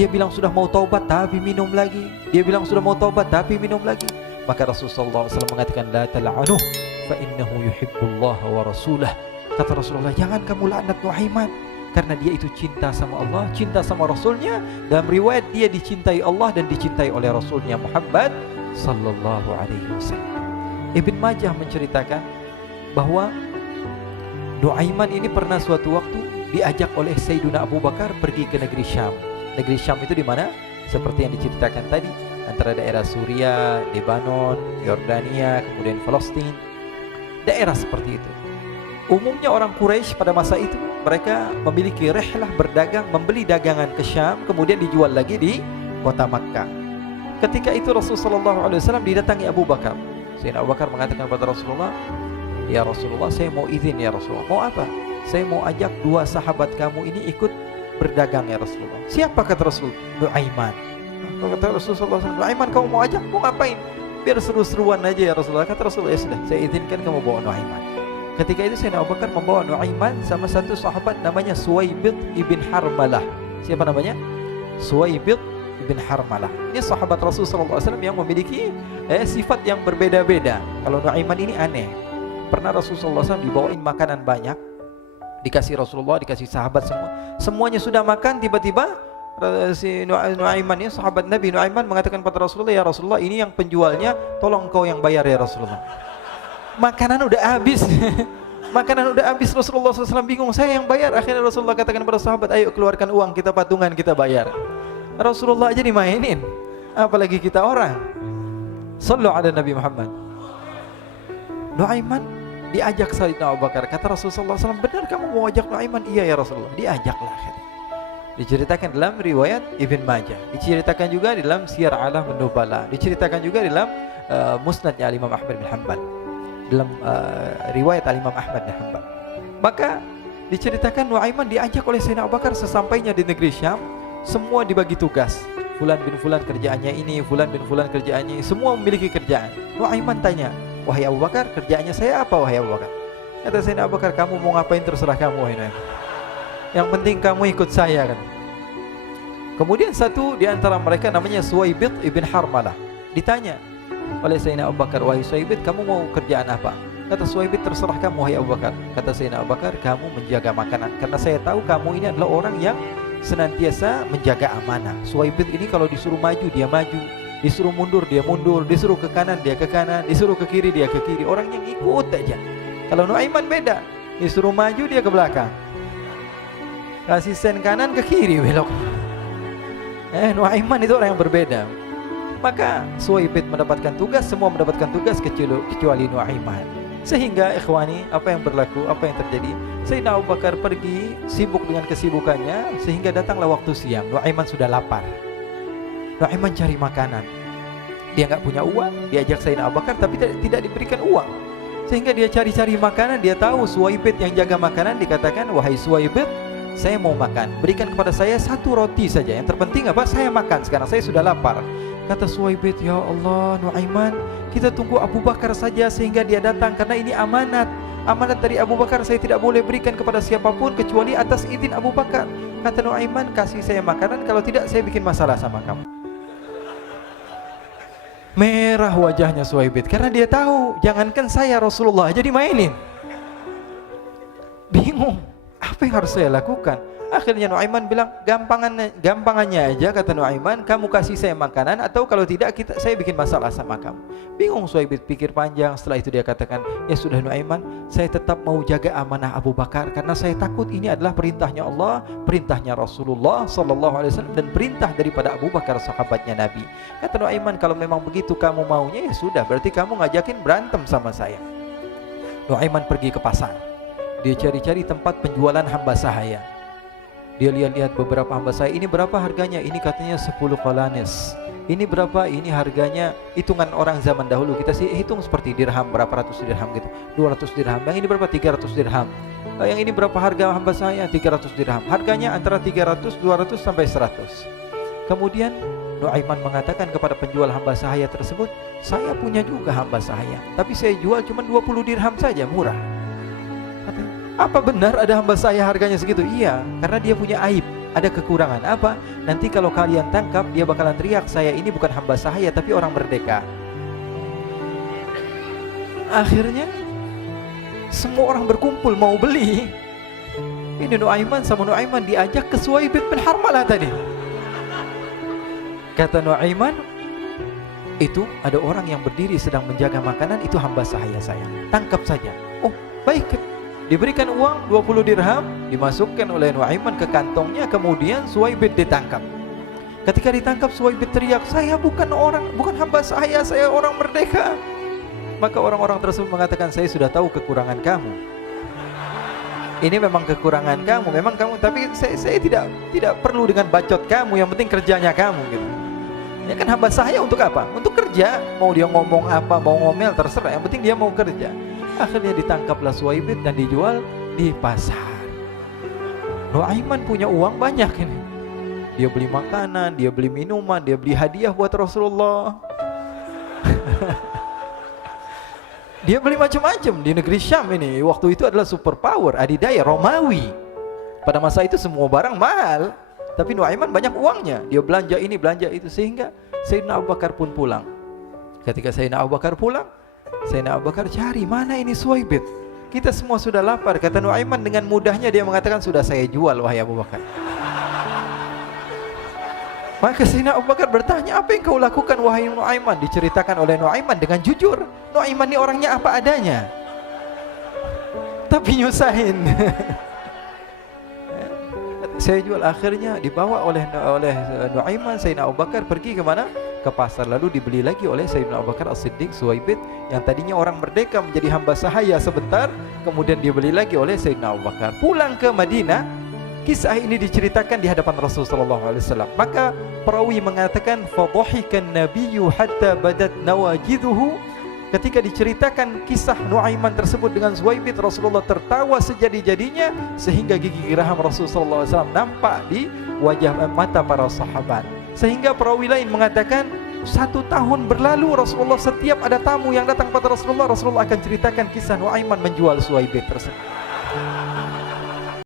Dia bilang sudah mau taubat tapi minum lagi. Dia bilang sudah mau taubat tapi minum lagi. Maka Rasulullah SAW mengatakan, la tal'anuh fa innahu yuhibbullaha wa rasulah. Kata Rasulullah, jangan kamu laknat Nuaiman, karena dia itu cinta sama Allah, cinta sama Rasulnya. Dalam riwayat dia dicintai Allah dan dicintai oleh Rasulnya Muhammad sallallahu alaihi wasallam. Ibn Majah menceritakan bahwa Nuaiman ini pernah suatu waktu diajak oleh Sayyidina Abu Bakar pergi ke negeri Syam. Negeri Syam itu di mana? Seperti yang diceritakan tadi, antara daerah Suriah, Lebanon, Yordania, kemudian Palestina. Daerah seperti itu. Umumnya orang Quraisy pada masa itu mereka memiliki rihlah berdagang, membeli dagangan ke Syam, kemudian dijual lagi di kota Makkah. Ketika itu Rasulullah SAW didatangi Abu Bakar. Sayyidina Abu Bakar mengatakan kepada Rasulullah, ya Rasulullah, saya mau izin ya Rasulullah. Mau apa? Saya mau ajak dua sahabat kamu ini ikut berdagang ya Rasulullah. Siapa kata Rasul? Nuaiman. Kata Rasulullah SAW, Nuaiman kamu mau ajak? Mau ngapain? Biar seru-seruan aja ya Rasulullah. Kata Rasulullah, ya sudah, saya izinkan kamu bawa Nuaiman. Ketika itu Sayyidina Abu Bakar membawa Nuaiman sama satu sahabat namanya Suwaibid ibn Harmalah. Siapa namanya? Suwaibid ibn Harmalah. Ini sahabat Rasulullah SAW yang memiliki sifat yang berbeda-beda. Kalau Nuaiman ini aneh. Pernah Rasulullah SAW dibawain makanan banyak, dikasih Rasulullah, dikasih sahabat semua. Semuanya sudah makan, tiba-tiba si Nuaiman ini, sahabat Nabi Nuaiman mengatakan kepada Rasulullah, ya Rasulullah, ini yang penjualnya, tolong kau yang bayar ya Rasulullah. Makanan udah habis. Makanan udah habis, Rasulullah SAW bingung, saya yang bayar. Akhirnya Rasulullah katakan kepada sahabat, ayo keluarkan uang, kita patungan, kita bayar. Rasulullah aja dimainin, apalagi kita orang. Sallu ala Nabi Muhammad. Nuaiman diajak Sayyidina Abu Bakar. Kata Rasulullah SAW, benar kamu mau ajak Nuaiman? Iya ya Rasulullah. Diajaklah akhirnya. Diceritakan dalam riwayat Ibn Majah, diceritakan juga di dalam Siyar A'lam An-Nubala, diceritakan juga di dalam Musnadnya Imam Ahmad bin Hanbal, dalam riwayat Imam Ahmad bin Hanbal. Maka diceritakan Nuaiman diajak oleh Sayyidina Abu Bakar. Sesampainya di negeri Syam, semua dibagi tugas. Fulan bin Fulan kerjaannya ini, Fulan bin Fulan kerjaannya ini, semua memiliki kerjaan. Nuaiman tanya, wahai Abu Bakar, kerjaannya saya apa wahai Abu Bakar? Kata Sayyidina Abu Bakar, kamu mau ngapain terserah kamu wahai Nuaiman. Yang penting kamu ikut saya kan. Kemudian satu di antara mereka namanya Suwaibid ibn Harmalah ditanya oleh Sayyidina Abu Bakar, wahai Suwaibid, kamu mau kerjaan apa? Kata Suwaibid, terserah kamu wahai Abu Bakar. Kata Sayyidina Abu Bakar, kamu menjaga makanan, karena saya tahu kamu ini adalah orang yang senantiasa menjaga amanah. Suwaibid ini kalau disuruh maju dia maju, disuruh mundur dia mundur, disuruh ke kanan dia ke kanan, disuruh ke kiri dia ke kiri. Orang yang ikut aja. Kalau Nuaiman beda, disuruh maju dia ke belakang, kasih sen kanan ke kiri belok. Nuaiman itu orang yang berbeda. Maka Suwaibid mendapatkan tugas, semua mendapatkan tugas kecuali Nuaiman. Sehingga ikhwani, apa yang berlaku, apa yang terjadi? Sayyidina Abu Bakar pergi sibuk dengan kesibukannya, sehingga datanglah waktu siang. Nuaiman sudah lapar. Nuaiman cari makanan. Dia nggak punya uang, diajak Sayyidina Abu Bakar tapi tidak diberikan uang. Sehingga dia cari-cari makanan. Dia tahu Suwaibid yang jaga makanan, dikatakan, wahai Suwaibid, saya mau makan, berikan kepada saya satu roti saja. Yang terpenting apa? Saya makan sekarang, saya sudah lapar. Kata Suwaibid, ya Allah Nuaiman, kita tunggu Abu Bakar saja sehingga dia datang, karena ini amanat. Amanat dari Abu Bakar, saya tidak boleh berikan kepada siapapun kecuali atas izin Abu Bakar. Kata Nuaiman, kasih saya makanan, kalau tidak saya bikin masalah sama kamu. Merah wajahnya Suwaibid, karena dia tahu, jangankan saya, Rasulullah aja dimainin. Bingung, apa yang harus saya lakukan? Akhirnya Nuaiman bilang, gampangannya aja, kata Nuaiman, kamu kasih saya makanan, atau kalau tidak saya bikin masalah sama kamu. Bingung Suwaibid, pikir panjang. Setelah itu dia katakan, ya sudah Nuaiman, saya tetap mau jaga amanah Abu Bakar, karena saya takut ini adalah perintahnya Allah, perintahnya Rasulullah SAW, dan perintah daripada Abu Bakar sahabatnya Nabi. Kata Nuaiman, kalau memang begitu kamu maunya, ya sudah, berarti kamu ngajakin berantem sama saya. Nuaiman pergi ke pasar. Dia cari-cari tempat penjualan hamba sahaya. Dia lihat-lihat beberapa hamba sahaya. Ini berapa harganya? Ini katanya 10 qalanis. Ini berapa? Ini harganya, hitungan orang zaman dahulu. Kita sih hitung seperti dirham, berapa ratus dirham gitu. 200 dirham. Yang ini berapa? 300 dirham. Yang ini berapa harga hamba sahaya? 300 dirham. Harganya antara 300, 200 sampai 100. Kemudian Nuaiman mengatakan kepada penjual hamba sahaya tersebut, saya punya juga hamba sahaya, tapi saya jual cuma 20 dirham saja, murah. Apa benar ada hamba saya harganya segitu? Iya, karena dia punya aib. ada kekurangan apa? Nanti kalau kalian tangkap, dia bakalan teriak, saya ini bukan hamba sahaya tapi orang merdeka. Akhirnya semua orang berkumpul mau beli. Ini Nuaiman sama Nuaiman diajak ke Suwaibit bin Harmalah tadi. Kata Nuaiman, itu ada orang yang berdiri sedang menjaga makanan, itu hamba sahaya saya, tangkap saja. Oh baik. Diberikan uang 20 dirham, dimasukkan oleh Nuaiman ke kantongnya, kemudian Suwaibit ditangkap. Ketika ditangkap, Suwaibit teriak, saya bukan hamba saya orang merdeka. Maka orang-orang tersebut mengatakan, saya sudah tahu kekurangan kamu. Ini memang kekurangan kamu, memang kamu, tapi saya tidak perlu dengan bacot kamu, yang penting kerjanya kamu gitu. Ya kan hamba saya untuk apa? Untuk kerja. Mau dia ngomong apa, mau ngomel terserah, yang penting dia mau kerja. Akhirnya ditangkaplah Suwaibit dan dijual di pasar. Nuaiman punya uang banyak ini. Dia beli makanan, dia beli minuman, dia beli hadiah buat Rasulullah. Dia beli macam-macam di negeri Syam ini. Waktu itu adalah superpower, adidaya Romawi. Pada masa itu semua barang mahal, tapi Nuaiman banyak uangnya. Dia belanja ini, belanja itu, sehingga Sayyidina Abu Bakar pun pulang. Ketika Sayyidina Abu Bakar pulang, Sayyidina Abu Bakar cari, mana ini Suwaibit? Kita semua sudah lapar. Kata Nuaiman dengan mudahnya dia mengatakan, sudah saya jual wahai Abu Bakar. Maka Sayyidina Abu Bakar bertanya, apa yang kau lakukan wahai Nuaiman? Diceritakan oleh Nuaiman dengan jujur. Nuaiman ini orangnya apa adanya, tapi nyusahin. Saya jual. Akhirnya dibawa oleh Nuaiman, Sayyidina Abu Bakar pergi ke mana? Ke pasar. Lalu dibeli lagi oleh Sayyidina Abu Bakar As-Siddiq, Suwaibit yang tadinya orang merdeka menjadi hamba sahaya sebentar, kemudian dibeli lagi oleh Sayyidina Abu Bakar. Pulang ke Madinah, kisah ini diceritakan di hadapan Rasulullah SAW. Maka perawi mengatakan, fadhahikan nabiyyu hatta badat nawajiduhu. Ketika diceritakan kisah Nuaiman tersebut dengan Suwaibit, Rasulullah tertawa sejadi-jadinya sehingga gigi geraham Rasulullah SAW nampak di wajah mata para sahabat. Sehingga perawi lain mengatakan, 1 tahun berlalu Rasulullah setiap ada tamu yang datang pada Rasulullah akan ceritakan kisah Nuaiman menjual Suwaibit tersebut.